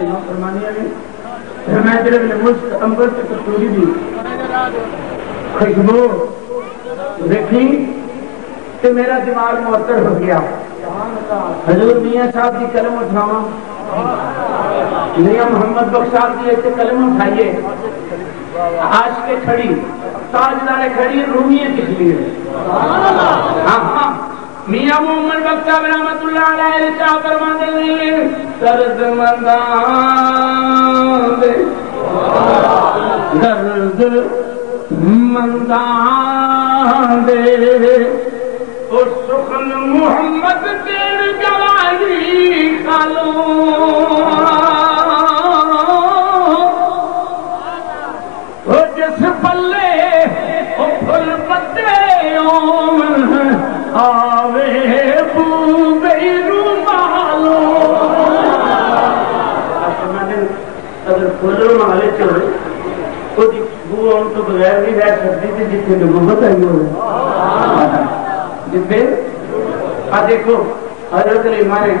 حلیمہ فرمانیہ نے میں جب مشک امبر سے کستوری دی خوشبو دیکھی تو میرا دماغ معطر ہو گیا. حضور میاں صاحب کی قلم اٹھاواں، میاں محمد بخش صاحب کی ایسے قلم اٹھائیے، عاشق کھڑی تاجدار کھڑی رومیہ کس لیے؟ ہاں ہاں میاں محمد بخش صاحب رحمت اللہ علیہ شاہ فرماتے ہیں درد مندان دے درد مندان دے اور سخن محمد تیر گواہی کھالو وہ جس پلے وہ پھل پتے آوے بو گئی رومالو. اگر پھل رومالے چلے وہ ان تو بغیر نہیں رہ سکتی تھی جتنے محبت آئی ہو جتنے دیکھو حضرت حلیمہ نے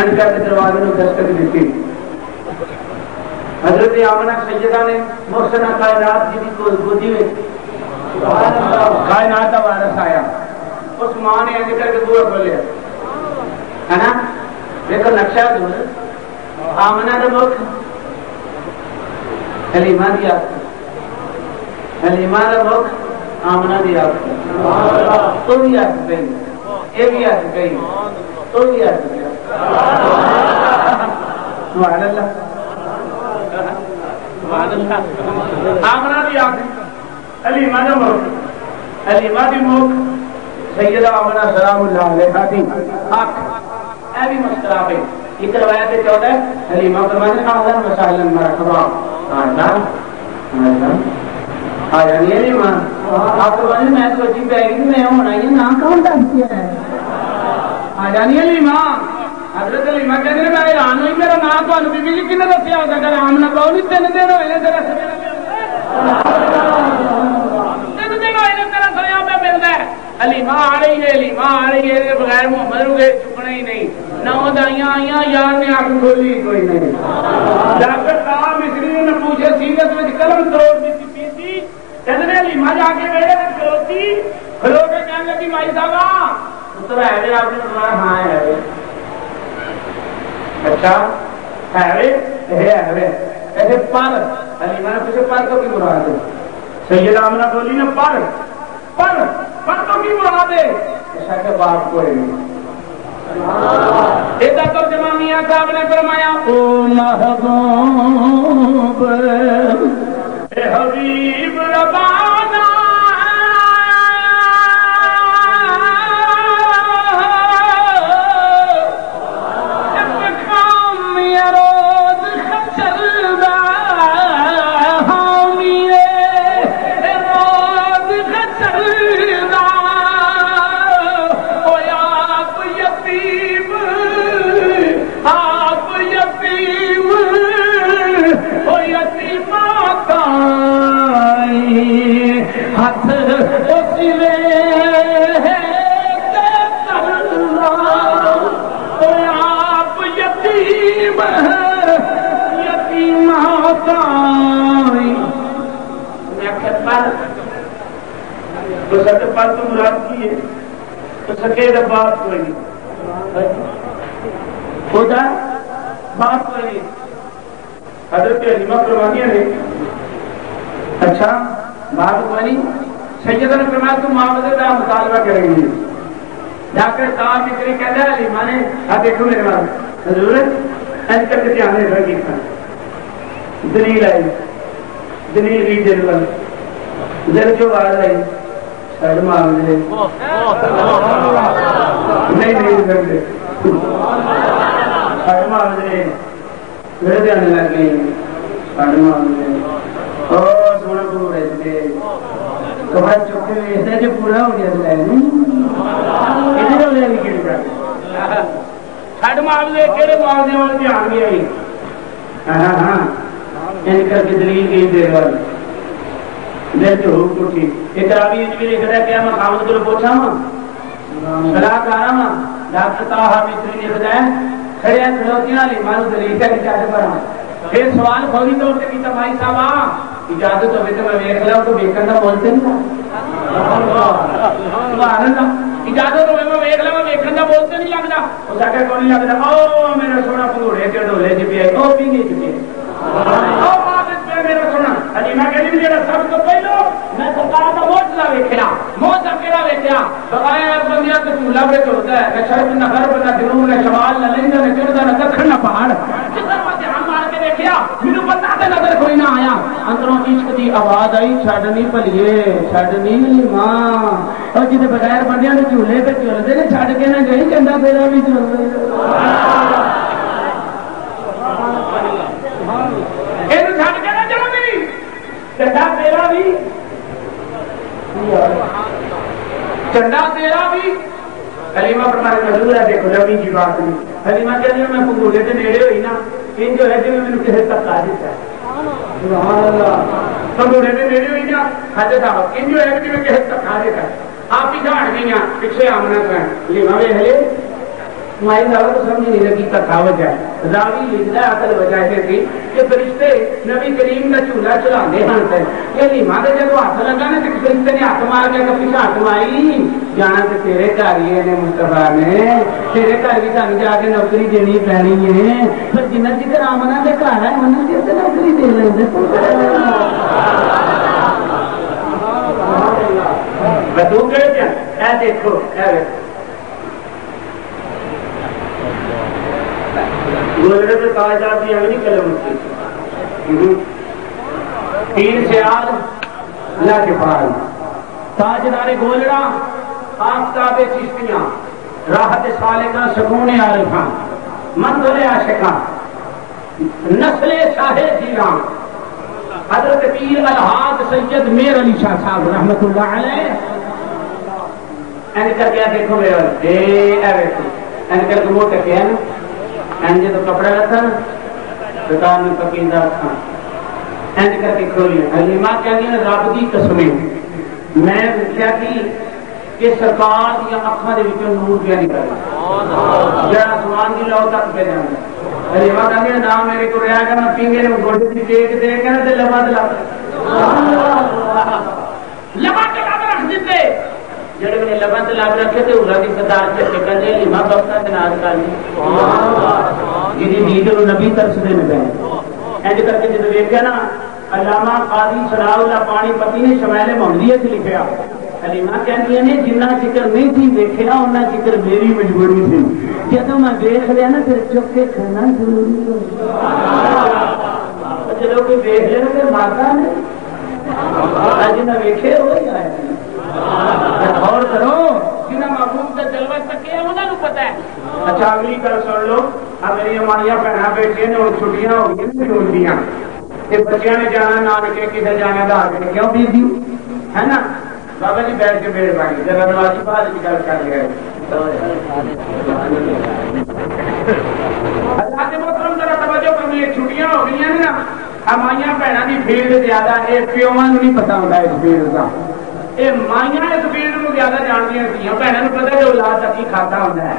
انکا کے دروازے میں دستک دیتی. حضرت آمنہ سیدہ نے محسنہ کائنات جی کو گودی میں کائنات کا وارث آیا، اس ماں نے ایسے کر کے بوہا کھولیا ہے نا. دیکھو نقشہ جو آمنہ کا ملک حلیمہ دی آپ حلیمہ کا ملک آمنہ دی آپ تو بھی آت گئی، یہ بھی آت گئی، تو بھی آت گئی. سبحان اللہ سبحان اللہ. آمنہ دی آت حلیمہ کا ملک حلیمہ دی ملک سیدہ آمنہ سلام اللہ علیہ دی حق اے بھی مسکرا پہ. ایک روایت ہے 14 حلیمہ فرمانے اہلا وسہلا مرحبا آیا نہیں ہے ماں آپ فرمانے میں سوچی پہ گئی میں ہونا یہ نام کون دس دیا ہے آیا نہیں ہے ماں. حضرت حلیمہ کہتے ہیں میں حیران ہوئی میرا نام تو بی بی جی کنے دسیا ہوتا کہ آمنہ پاؤ نہیں 3 دن ہوئے نے تیرا 3 دن ہوئے نے تیرا سریا پہ ملتا ہے. حلیمہ آ رہی ہے حلیمہ آ رہی ہے بغیر محمد روگے چکنا ہی نہیں. 9 دائیاں آئیاں یار نے آنکھ کھولی کوئی نہیں. ڈاکٹر صاحب مصری نے پوچھے سیرت میں قلم توڑ دی پیتی کہتے ہیں حلیمہ جا کے بیٹھے کھلوتی کھلو کے کہنے لگی مائی صاحبہ پتر ہے آپ نے فرمایا ہاں ہے. اچھا ہے ایسے پر حلیمہ نے پوچھے پر تو کی مراد ہے؟ سیدہ آمنہ بولی نا پر تو کی مراد ہے؟ ایسا کہ باپ کوئی نہیں. ایسا ترجمہ میاں صاحب نے فرمایا او محبوب اے حبیب ربانا تو سکے پر تو مراد کی ہے تو سکے دا باپ کوئی نہیں خدا باپ کوئی نہیں. حضرت حلیمہ فرمانیہ نے اچھا باپ کوئی نہیں. سیدہ نے فرمایا تم معاملے کا مطالبہ کریں گے. ڈاکٹر صاحب مصری کہتا ہے حلیمہ نے دیکھو میرے بات حضور ایسے کر کے دھیان رکھے دلیل آئی دلیل بھی دل والی دل جو آواز آئی سر معاملے نہیں کرتے سر معاملے میرے دھیان لگ گئی سر معاملے اور سونا کو رہتے کپڑا چوکے ایسا جو پورا ہو گیا ادھر ہو گیا سر معاملے کہڑے معاملے والے دھیان بھی آئی ہاں ان کر کے دلیل گئی دیر والی دل جو حکم اٹھی ایک راوی انج بھی لکھتا ہے کہ میں خامد کو پوچھا ہوں صلاح کارا ہوں ڈاکٹر طاہر مصری لکھتا ہے کھڑے کھڑوتیاں لیمان دلیل کا چاہتے پر پھر سوال فوری طور سے کیتا بھائی صاحب اجازت ہوئے تو میں ویکھ لاؤں تو ویکھن دا بولتے نہیں سبحان اللہ اجازت ہوئے میں ویکھ لاؤں ویکھن دا بولتے نہیں لگدا اس آکھے کون نہیں لگدا او میرا سونا پھوڑے تے ڈولے چ پیا او پینے چ پیا او عادت پہ میرا سونا حلیمہ کہندی میرا سب تو پہلو میں سرکار دا موجزہ ویکھیا موجزہ کیڑا ویکھیا بغیر بندیاں تے چولہا بڑے چلدا ہے نہ شرق نہ غرب نہ جنوب نہ شمال نہ لنگا نہ چڑھدا نہ دکھن نہ پہاڑ میرے بندہ تے نظر کوئی نہ آیا اندروں عشق دی آواز آئی چھڈ نہیں بھلیے چھڈ نہیں ماں اور جدے بغیر بندیاں دے جھولے تے چلدے نے چھڈ کے نہ گئی چنڈا تیرا بھی چلدے اینو چھڈ کے نہ چلدی چنڈا تیرا بھی چنڈا تیرا بھی حلیمہ فرمانے مجبور ہے دیکھو نبی کی بات نہیں حلیمہ کہنے میں پنگولے کے نیڑے ہوئی نا ان جو ہے جو میں نے کسی تک قادر ہے سبحان اللہ پنگولے کے نیڑے ہوئی نا حضرت صاحب ان جو ہے جو میں کسی تک قادر ہے آپ ہی جھاڑ گئی ہیں پچھے آمنا سے حلیمہ ویکھ لے تمہاری دعوت تو سمجھ نہیں لگی کتھا وجہ راوی لکھتا ہے اصل وجہ یہ تھی کہ فرشتے نبی کریم کا چولہا چلانے ہن تے یہ لیما دے جدوں ہاتھ لگا نا تے فرشتے نے ہاتھ مار کے کپی ہاتھ ماری جانا تے تیرے گھر ہی نے مصطفیٰ نے تیرے گھر بھی تانوں جا کے نوکری دینی پینی ہے پر جنہ چکر آمنا دے گھر ہے انہاں چر تے نوکری دے لیندے میں تو کہہ دیا اے دیکھو اے گولڑے پہ کاغذات بھی ہمیں نہیں قلم کی تین سیال اللہ کے پار تاجدار گولڑا آفتاب چشتیاں راحت سالکاں سکون عارفاں منزل عاشقاں نسل شاہ جیلاں حضرت پیر الحاج سید میر علی شاہ صاحب رحمت اللہ علیہ این کر کے دیکھو میرا اے ویکھو این کر کے موٹے کے ہیں اینجے تو کپڑا رکھا دکان میں پکیندہ رکھا اینج کر کے کھولی حلیمہ کہنی ہے رب دی قسمیں میں کیا کی کہ سرکار دیا اکھاں دے وچوں نور پیا نکل جڑا آسمان دی لو تک پہ جاندا حلیمہ کہنی ہے نہ میرے کو رہا کرنا پینگے نے گوڈے دی ٹیک دے کے تے لبا دلا لبا کے لب رکھ دیتے جڑے میں لبند لب رکھے تھے اُلا دی صدار کے کہندے لیما بختا تے ناز کالی جی نیڈ نبی ترس دے نے اینج کر کے جب دیکھا نا علامہ قاضی ثناء اللہ پانی پتی نے شمائل محمدیہ سے لکھیا حلیمہ کہندی نے جنہ ذکر نہیں تھی دیکھیا اُنہ ذکر میری مجبوری تھی جدوں میں دیکھ لیا نا پھر چپ کے کھانا ضروری ہو جدوں کوئی دیکھ لے پھر مارتا نہیں اج نہ ویکھے ہوئی آیا غور کرو جنہیں محبوب سے جلوہ سکے ہیں انہوں نے پتہ ہے اچھا اگلی کل سن لو اب میری ہماریاں بہناں بیٹھیاں نے اور چھٹیاں ہو گئی ہیں چھوٹیاں کہ بچیاں نے جانا نانکے کدھر جانا دا کے کیوں بیٹھی ہے نا بابا جی بیٹھ کے بیٹھ پائی ذرا نمازی بعد کی گل کر لیا حضرات محترم ذرا توجہ کرنی چھٹیاں ہو گئی ہیں نا ہماریاں بہناں دی فیلڈ زیادہ ہے پیواں نوں نہیں پتہ ہوندا اس فیلڈ دا یہ مائیاں اس فیلڈ کو زیادہ جانتی ہیں بہنوں کو پتا کہ اولاد کا کی کھاتا ہوتا ہے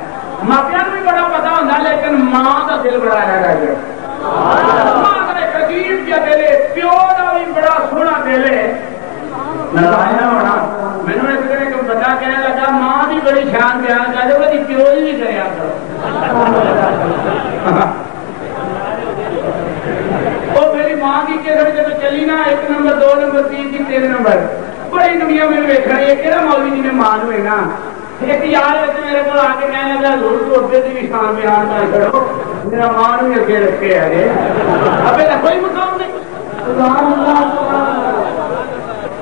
ماپیاں بھی بڑا پتا ہوتا ہے لیکن ماں کا دل بڑا رہا ہے ماں کا ایک عجیب جہا دل ہے پیو کا بھی بڑا سونا دل ہے مینو ایک دن ایک بندہ کہنے لگا ماں بھی بڑی شان بیان کر دے وہ پیو ہی نہیں کریا وہ میری ماں کی قسم جب چلی نا 1 نمبر 2 نمبر 3 نمبر بڑی دنیا میں ویکھنا یہ کہڑا مولوی جی نے مان ہوئے نا ایک یار میرے کو آ کے کہنے لگا ضرور ٹوٹے کی بھی شان بیان کر کرو میرا مان بھی اگے رکھے ہے اب کوئی مقام نہیں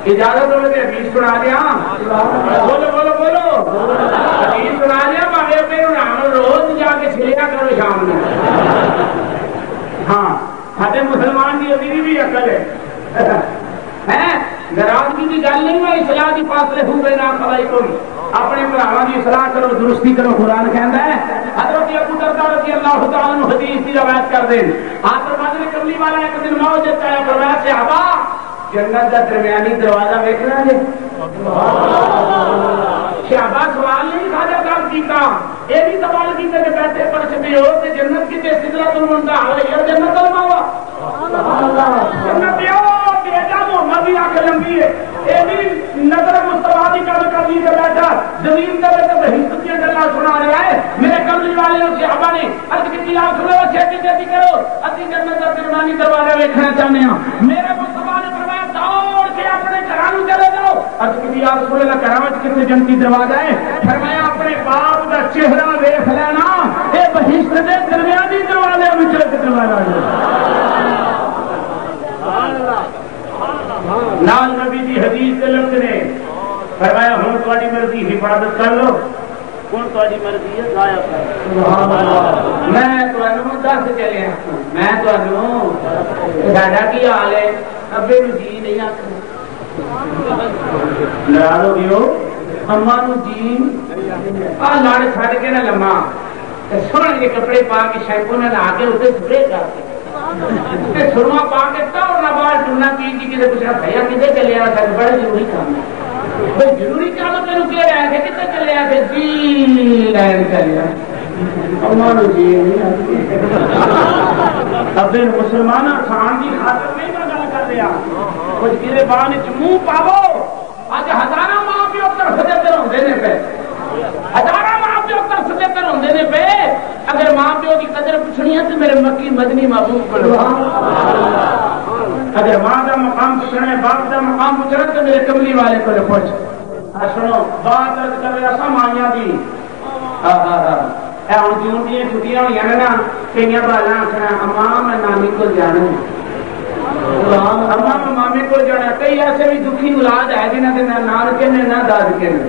اجازت ہو کہ حدیث سنا دیا بولو بولو بولو حدیث سنا دیا پاوے میرے نام روز جا کے چھلیا کرو شام میں ہاں سارے مسلمان کی ابھی بھی عقل ہے ناراضگی کی گل نہیں ہے اصلاح کی فاصلے ہوئے نہ خلائی کوئی اپنے بھراواں کی اصلاح کرو درستی کرو قرآن کہندا ہے حضرت ابو درداء رضی اللہ تعالی عنہ حدیث کی روایت کر دیں آپ فرماتے ہیں کملی والا ایک دن موت آیا فرمایا صحابہ جنت کا درمیانی دروازہ ویکھنا جی صحابہ سوال نہیں ساجا کام کیتا، یہ بھی سوال کیتے کہ بیٹھے پرچتے ہو تے جنت کی سدرۃ المنتہا ہے، یا جنت الماوا جنت بیٹا محمد کی آنکھ لمبی ہے، یہ بھی نظر مصطفیٰ کی گل کر لی بیٹھا زمین کے بہشت کی گلا سنا رہا ہے۔ میرے کملی والے صحابہ نے عرض کی آپ سنو چھیتی چھیتی کرو، اسی جنت کا درمیانی دروازہ دیکھنا چاہتے ہیں۔ میرے مصطفیٰ نے فرمایا دوڑ کے اپنے گھروں چلے جاؤ۔ عرض کی آپ رسول اللہ گھر میں کتنے جنتی دروازہ ہے؟ فرمایا اپنے باپ کا چہرہ دیکھ لینا، یہ بہشت کے درمیانی دروازے میں دروازہ ہے۔ لال نبی کی حدیث کے لفظ نے فرمایا ہوں تاری مرضی حفاظت کر لو، ہوں تاری مرضی ہے ضائع کر۔ میں تمہیں دس چلیا، میں تمہیں ساڈا کی حال ہے، ابے جی نہیں آخر ناراض ہو گئے ہو، اما جی آ لڑ چھڈ کے نہ لما سونے کے کپڑے پا کے شیمپو نہ لا کے اسے سپرے کر کے سرما پا کے نہ باہر ٹورنا کی کسی پوچھنا بھیا کتنے چلے آ سر بڑا ضروری کام ہے، ضروری کام تین کہہ رہے تھے کتنے چلے آ تھے؟ جی لین چلے جی اب مسلمان کھان کی خاطر نہیں میں گل کر رہا، کچھ کسی بان منہ پاو، اج ہزار ماں پیو ترستے پہ روندے نے پہ، ہزار ماں پیو ترستے پہ روندے نے پہ، اگر ماں پیو کی قدر پوچھنی ہے تو میرے مکی مدنی محبوب کو، اگر ماں کا مقام پوچھنا ہے باپ کا مقام پوچھنا تو میرے کملی والے کو پوچھ۔ سنو بات کر رہا سا مائیاں کی، ہوں جون دیا چھٹیاں ہوئی نا، کئی بالا آخنا اما میں نانی کو جانا، اما میں مامے کو جانا، کئی ایسے بھی دکھی اولاد ہے جنہیں نہ نانکے نے نہ دادکے نے،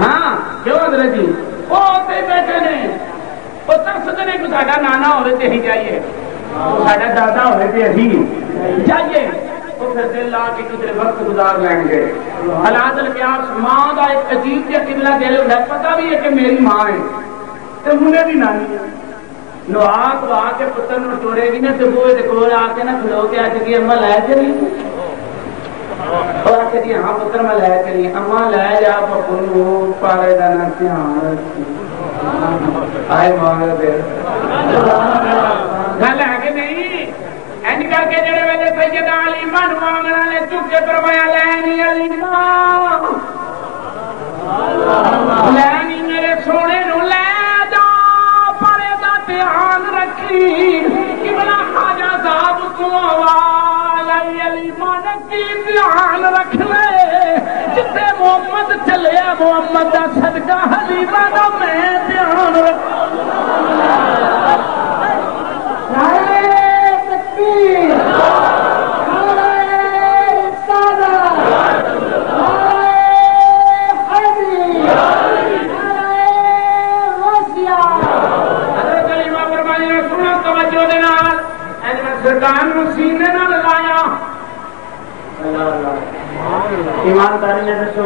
ہاں کیوں حضرت جی وہ ہوتے بیٹھے نے، وہ ترستے نے کہ ساڈا نانا ہوئے تے ہی جائیے، ساڈا دادا ہوئے تے ہی جائیے، وہ پھر دل لا کے کتنے وقت گزار لیں گے۔ حالات القیاس ماں کا ایک عجیب سے قبلہ دل ہوتا ہے، پتا بھی ہے کہ میری ماں ہے تو مجھے بھی نانی ہے، نوا کو آ کے پتر نو ٹورے گی نا تو بوئے کے کول آ کے نا کھلو کے آج کی اما لے چلی، اور آ کے جی ہاں پتر میں لے چلی، اما لے جا پپو نو پارے کا نا دھیان رکھی، آئے ماں دے گل ہے کہ نہیں؟ این کر کے جڑے ویلے سیدہ علیمہ نو آنگنا لے چک کے فرمایا لینی علیمہ، لینی میرے سونے نو لے جا، پرے دا دھیان رکھی، قبلہ خواجہ صاحب کو آواز آئی علیمہ نے کی دھیان رکھ لے، جتے محمد چلے محمد دا صدقہ حلیمہ دا میں دھیان رکھ۔ ایمانداری نے دسو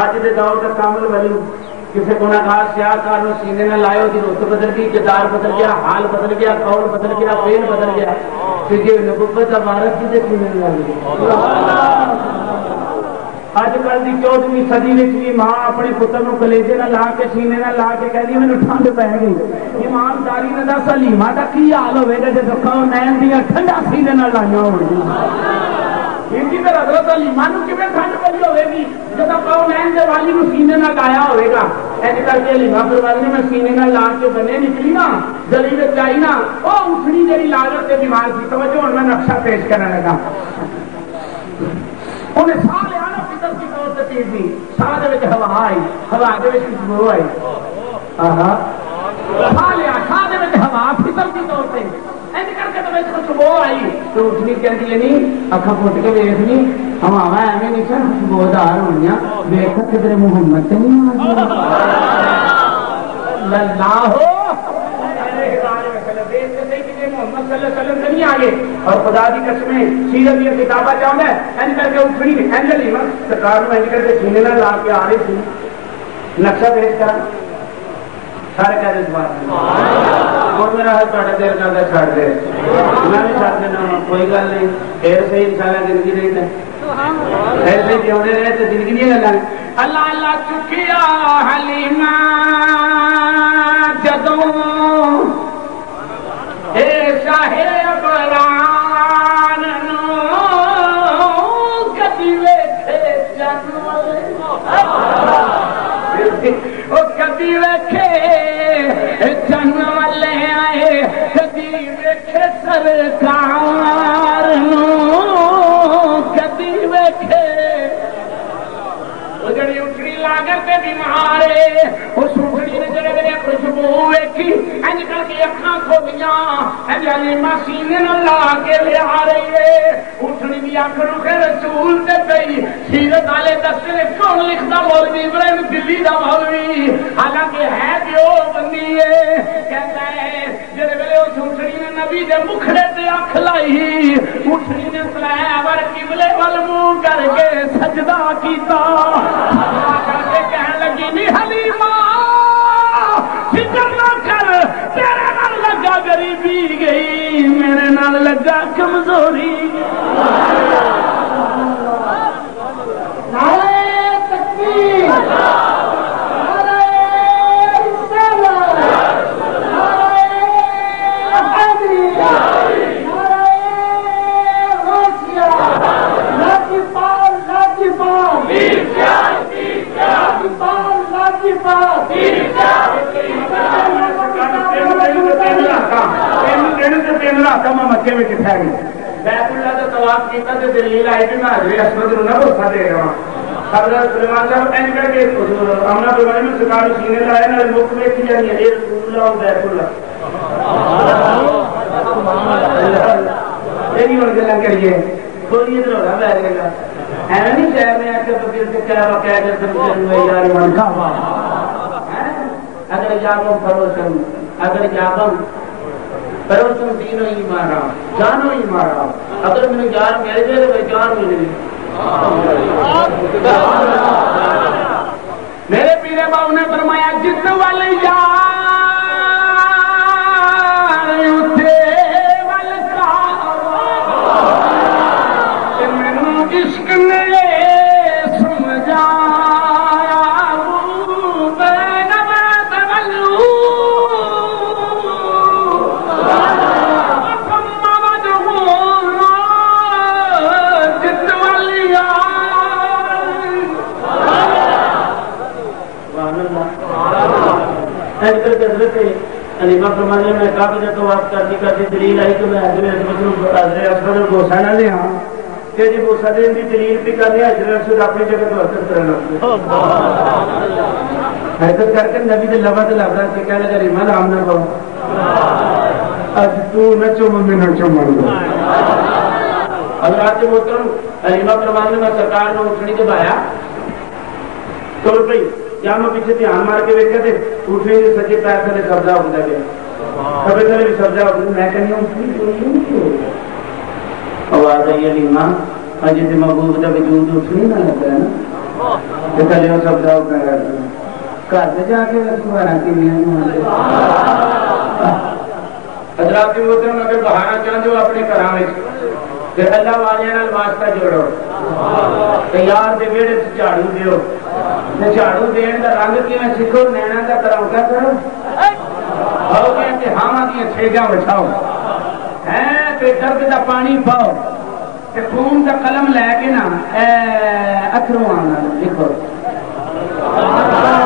اج دے دور کا کامل ولی کسی گناہگار سیاہکار سینے نہ لائے، دی رت بدل گئی، کردار بدل گیا، حال بدل گیا، قول بدل گیا، فعل بدل گیا، جی نبوت کا وارث بھی سینے نہ لگ گیا۔ اج کل کی 14ویں صدی بھی ماں اپنے پتر نو کلیجے نہ لا کے سینے نہ لا کے کہہ دی مینوں ٹھنڈ پی گئی، ایمانداری نے دس حلیمہ دا کی حال ہوئے گا جب کونین دیا ٹھنڈا سینے نہ لائیاں ہو اسی طرح حضرت علیمہ نو کیویں ٹھنڈ پی ہوئے گی جب کونین دے والی نو سینے نہ لایا ہوئے گا۔ ایسے کر کے حلیمہ فرماندی نے میں سینے نہ لا کے بنے نکلی نا گلی وچ آئی نا، وہ اٹھنی جہی لاگت سے بیمار سی، توجہ ہن میں نقشہ پیش کرنے لگا، انہیں ساہ لیا نا فطر کی طور سے چیز دی، ساہ دے وچ ہوا آئی، ہوا دے وچ خوشبو آئی، ساہ لیا ساہ دے وچ ہوا فطر کی طور سے ایسے کر کے تو خوشبو آئی تو اٹھنی کہتی ہے نہیں اکھا پھٹ کے ویکھنی ہواواں ایویں نہیں سن خوشبودار ہونیاں، ویکھ کدھر محمد تے نہیں لا ہو محمد صلی اللہ علیہ وسلم سے نہیں آگے، اور خدا دی قسمیں سیرت دی کتاباں چاہتا ہے این کر کے اٹھنی این علیمہ سرکار میں این کر کے سینے نہ لا کے آ رہی تھی، نقشہ پیش کرا سارے کہہ دے دوبارہ اور میرا ہاتھ تھوڑا دیر کرتا چھڑ دے، میں بھی چھڑ دینا کوئی گل نہیں، پھر صحیح انشاءاللہ زندگی نہیں ہے ایسے جیونے رہے تو زندگی نہیں لگا اللہ اللہ چکیا حلیمہ جدوں اے شاہ ابران نو کدی ویکھے جن والے او کدی ویکھے جن والے آئے کدی ویکھے سرکار نو کدی ویکھے جڑی اٹھڑی لاگت بیمارے اس اٹھڑی نے جڑے میرے خوشبو ویکھی انج کر کے اکھاں کھولیاں انج حلیمہ سینے نال لا کے لے آ رہی ہے اٹھڑی دی اکھ رخ رسول تے پئی سیرت والے دستے کون لکھدا مولوی ابراہیم دلی دا مولوی حالانکہ ہے کہ او بندی ہے کہتا ہے جڑے ویلے اس اٹھڑی نے نبی دے مکھڑے تے اکھ لائی اٹھڑی نے سلائے قبلے ول منہ کر کے سجدہ کیتا کہنے لگی نی حلیمہ فکر نہ کر تیرے نال لگا غریبی گئی میرے نال لگا کمزوری نعرہ تکبیر نعرہ رسالت نعرہ حیدری نعرہ غوثیہ لاجپال لاجپال مکے میں کتنے گئی بیت اللہ کا طواف کیا تو دلیل آئی کہ میں حضرت اسود نو نہ بھروسہ دے رہا ہوں حضرت سلیمان صاحب اینج کر کے امنا بیماری میں سرکار سینے لائے نہ مک ویکھی جانی ہے یہ رسول اللہ اور بیت اللہ یہ نہیں ہونے گلا کریے تھوڑی ادھر ہوگا بیٹھ گا ایسا نہیں شہر میں آ کے فقیر سے کیا واقعہ کر سکتے یار ایمان کا اگر جابم فروشن اگر جابم فروشن دینو ہی مارا جانو ہی مارا اگر میں یار میرے جائے تو جان ملے میرے پیرے باؤ نے فرمایا جتنے والے یار اٹھے والے کا میں عشق نے حلیمہ فرمانے میں کافی جب طواف کرتی کرتی دلیل آئی کہ میں حضرت اسود کو بوسا نہ دے ہاں کہ جی بوسا دین کی دلیل بھی کر دیا حضرت اسود اپنی جگہ تو حرکت کرنا حرکت کر کے نبی کے لبا سے لگتا ہے کہنے لگا حلیمہ نام نہ کہو اج تو نہ چوم میں نہ چوم حضرات محترم حلیمہ فرمانے میں سرکار نے اٹھنی کے بایا توڑ پئی یا میں پیچھے دھیان مار کے ویکھے تھے اٹھنے کے سچے پیر تھلے سبزہ ہوتا گیا کبھی تھلے بھی سبزہ ہوتا میں کہنی ہوں آواز آئی حلیمہ جس محبوب کا وجود اٹھنی نہ لگتا ہے نا تو تھلے وہ سبزہ ہوتا ہے گھر سے جا کے بہارا کی حضرات محترم اگر بہارا چاہتے ہو اپنے گھر پھر اللہ والے واسطہ جوڑو یار دے ویڑے جھاڑو دیو جھاڑو دین کا رنگ کیوں سیکھو نینا کا تراؤں کرو ہاں دیا چھیگا بچھاؤ ہے درد کا پانی پاؤ خون کا قلم لے کے نا اترو آنا لکھو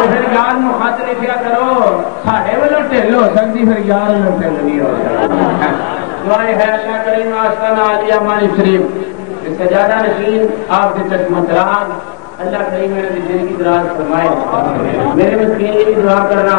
پھر یار خط لکھیا کرو ساڈے والوں ٹھل ہو سکتی پھر یار والوں ٹھل نہیں ہو سکتی دعائے ہے اللہ کریم آستانہ عالیہ مانی شریف سجادہ نشین آپ کے چشمہ چراغ اللہ کریم میرے زندگی دراز فرمائے میرے مسکین کی دعا کرنا